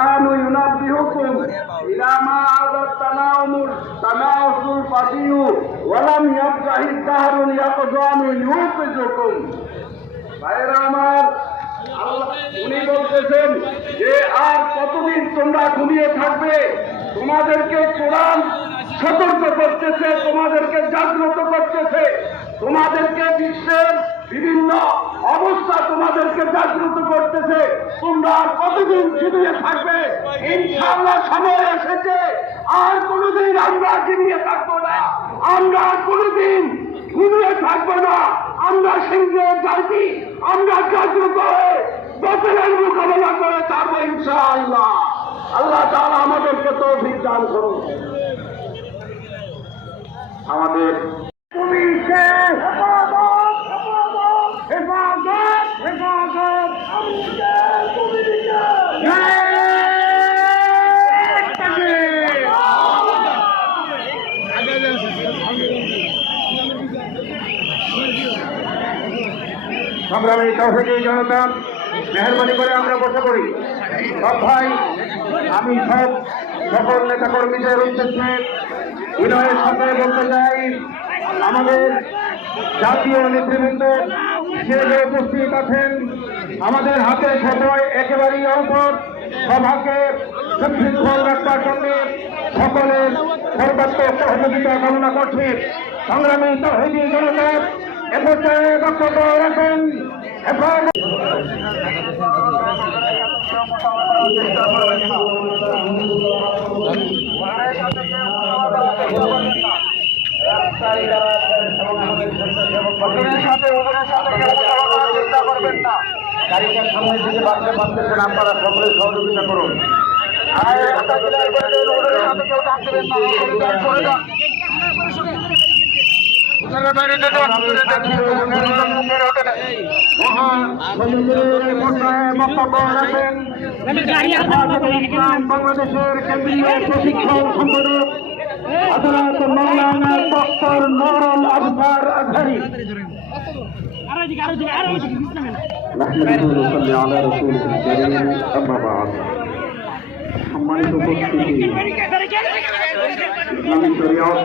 القرآن ينبهكم إلى ما عدا التناوش الفضي ولم يبقه الدهر يقظان يوقظكم ভাইরা আমার উনি বলতেছেন যে আর কতদিন তোমরা ঘুমিয়ে থাকবে তোমাদেরকে কোরআন সতর্ক করতেছে তোমাদেরকে জাগ্রত করতেছে তোমাদেরকে বিশ্বের বিভিন্ন অবস্থা তোমাদেরকে জাগ্রত করতেছে তোমরা কতদিন ঘুমিয়ে থাকবে ইনশাআল্লাহ সময় এসেছে আর কোনোদিন আমরা ঘুমিয়ে থাকবো না আমরা কোনোদিন ঘুমিয়ে থাকবো না আমরা সিংহের জাতি আমরা জাগ্রত হয়ে বাতিলের মোকাবেলা করে থাকবো ইনশাআল্লাহ আল্লাহ তাআলা আমাদেরকে তৌফিক দান করুন আমাদের পুলিশে হেফাজত হেফাজত হেফাজত আমাদের পুলিশে সংগ্রামী তৌহিদি জনতা মেহরবানি করে আমরা বসে পড়ি সব ভাই আমি সকল নেতা কর্মীদের উদ্দেশ্যে বিনয়ের সাথে বলতে চাই আমাদের জাতীয় নেতৃবৃন্দ হিসেবে উপস্থিত আছেন আমাদের হাতে সময় একেবারেই অল্প সভাকে সুশৃঙ্খল রাখবার জন্য সকলের সর্বাত্মক সহযোগিতা কামনা করছি সংগ্রামী তৌহিদি জনতা এপর্যন্ত বক্তব্য রাখেন গাড়িটার সামনের দিকে বাড়তে পারতেছেন আপনারা সকলে সহযোগিতা করুন বাংলাদেশের কেন্দ্রীয় প্রশিক্ষণ সম্পাদক হযরত মাওলানা ডক্টর নুরুল আবসার আজহারী সম্মানিত উপস্থিতি ইসলামী শরীয়ত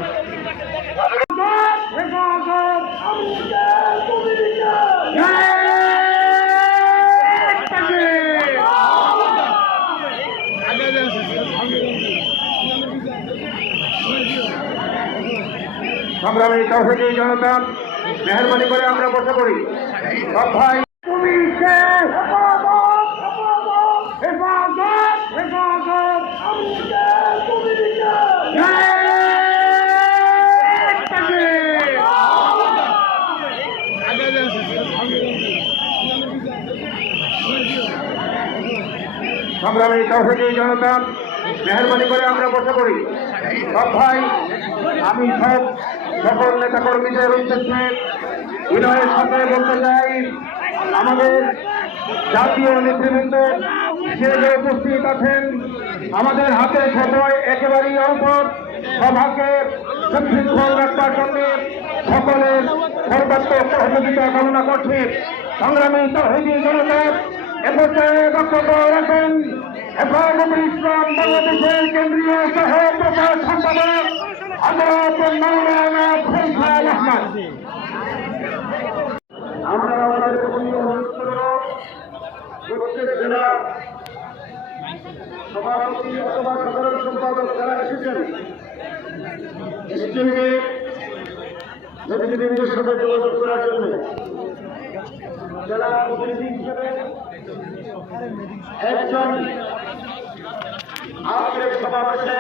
সংগ্রামী তৌহিদি জনতা মেহরবানি করে আমরা বসে পড়ি সব ভাই পুলিশে হেফাজত হেফাজত হেফাজত আমাদের পুলিশে সংগ্রামী তৌহিদি জনতা মেহরবানি করে আমরা বসে পড়ি সব ভাই আমি সকল নেতা কর্মীদের উদ্দেশ্যে বিনয়ের সাথে বলতে চাই আমাদের জাতীয় নেতৃবৃন্দ হিসেবে উপস্থিত আছেন আমাদের হাতে সময় একেবারেই অল্প সভাকে সুশৃঙ্খল রাখবার জন্য সকলের সর্বাত্মক সহযোগিতা কামনা করছি সংগ্রামী তৌহিদি জনতা এপর্যন্ত বক্তব্য রাখেন হেফাজতে ইসলাম বাংলাদেশের কেন্দ্রীয় সহ প্রচার সম্পাদক হযরত মাওলানা ফয়সাল আহমদ আমরা আমাদের অনুরোধ করব প্রত্যেক জেলা সভাপতি অথবা সাধারণ সম্পাদক যারা এসেছেন স্টেজে নেতৃবৃন্দের সাথে যোগাযোগ করার জন্য জেলা প্রতিনিধি হিসেবে একজন আজকের সমাবেশে